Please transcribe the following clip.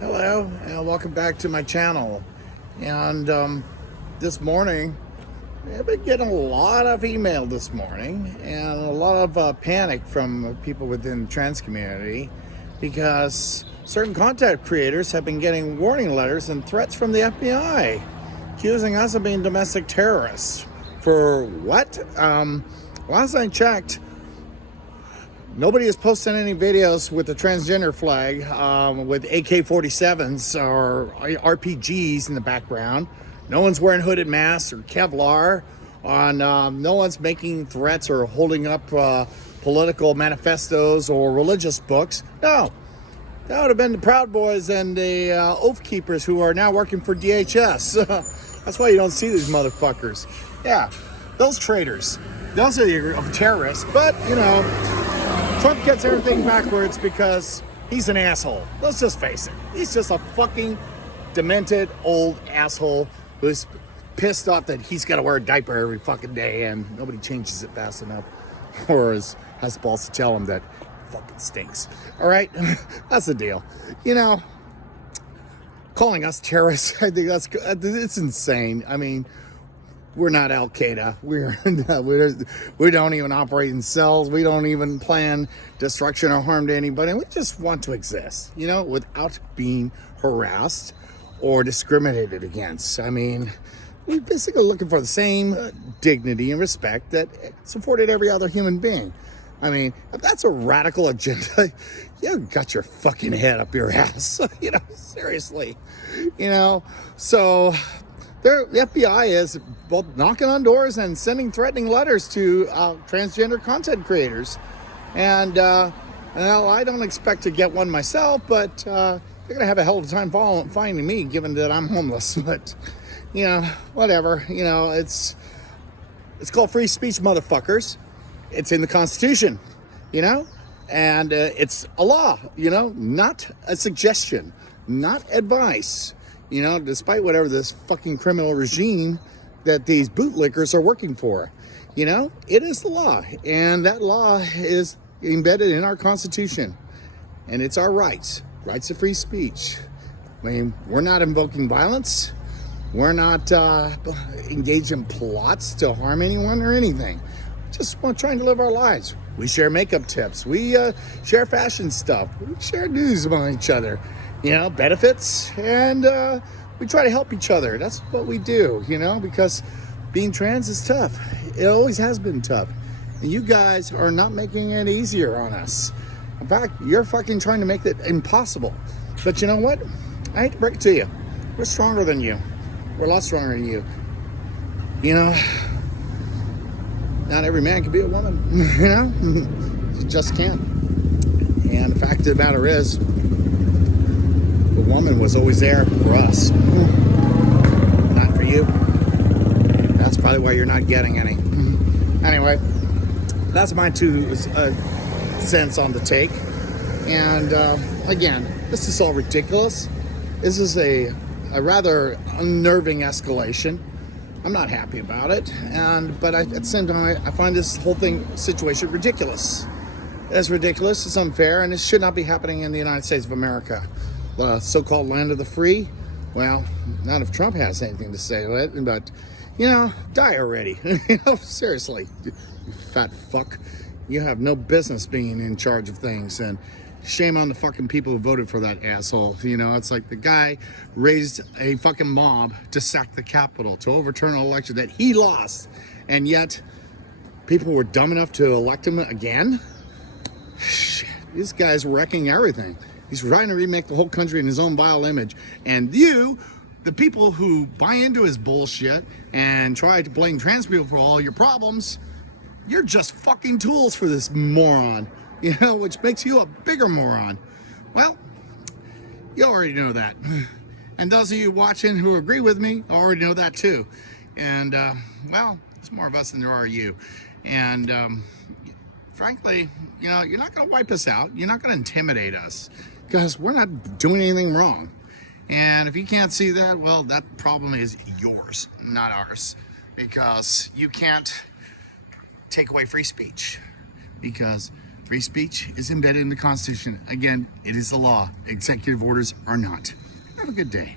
Hello, and welcome back to my channel. And this morning, I've been getting a lot of email this morning and a lot of panic from people within the trans community because certain content creators have been getting warning letters and threats from the FBI accusing us of being domestic terrorists. For what? Last I checked, nobody is posting any videos with the transgender flag with AK-47s or RPGs in the background. No one's wearing hooded masks or Kevlar. No one's making threats or holding up political manifestos or religious books. No, that would have been the Proud Boys and the Oath Keepers who are now working for DHS. That's why you don't see these motherfuckers. Yeah, those traitors. Those are the terrorists, but you know, Trump gets everything backwards because he's an asshole. Let's just face it. He's just a fucking demented old asshole who's pissed off that he's got to wear a diaper every fucking day and nobody changes it fast enough or has the balls to tell him that it fucking stinks. All right? That's the deal. You know, calling us terrorists, I think it's insane. I mean, we're not Al Qaeda. We don't even operate in cells. We don't even plan destruction or harm to anybody. We just want to exist, you know, without being harassed or discriminated against. I mean, we're basically looking for the same dignity and respect that supported every other human being. I mean, if that's a radical agenda, you got your fucking head up your ass. You know, seriously. You know, so the FBI is both knocking on doors and sending threatening letters to transgender content creators. And well, I don't expect to get one myself, but they're going to have a hell of a time finding me, given that I'm homeless. But, you know, whatever. You know, it's called free speech, motherfuckers. It's in the Constitution, you know? And it's a law, you know? Not a suggestion, not advice. You know, despite whatever this fucking criminal regime that these bootlickers are working for, you know, it is the law. And that law is embedded in our Constitution. And it's our rights of free speech. I mean, we're not invoking violence. We're not engaged in plots to harm anyone or anything. Just trying to live our lives. We share makeup tips. We share fashion stuff. We share news among each other. You know, benefits, and we try to help each other. That's what we do, you know, because being trans is tough. It always has been tough. And you guys are not making it easier on us. In fact, you're fucking trying to make it impossible. But you know what? I hate to break it to you. We're stronger than you. We're a lot stronger than you. You know, not every man can be a woman, you know? You just can't. And the fact of the matter is, the woman was always there for us, not for you. That's probably why you're not getting any. Anyway, that's my 2 cents on the take. And again, this is all ridiculous. This is a rather unnerving escalation. I'm not happy about it, but at the same time, I find this whole situation ridiculous. It's ridiculous, it's unfair, and it should not be happening in the United States of America. The so-called land of the free. Well, not if Trump has anything to say to it, but, you know, die already. You know, seriously, you fat fuck. You have no business being in charge of things, and shame on the fucking people who voted for that asshole. You know, it's like the guy raised a fucking mob to sack the Capitol, to overturn an election that he lost, and yet people were dumb enough to elect him again? Shit, this guy's wrecking everything. He's trying to remake the whole country in his own vile image. And you, the people who buy into his bullshit and try to blame trans people for all your problems, you're just fucking tools for this moron, you know, which makes you a bigger moron. Well, you already know that. And those of you watching who agree with me already know that too. And, well, there's more of us than there are you. And, frankly, you know, you're not going to wipe us out. You're not going to intimidate us because we're not doing anything wrong. And if you can't see that, well, that problem is yours, not ours, because you can't take away free speech because Free speech is embedded in the Constitution. Again, it is the law. Executive orders are not. Have a good day.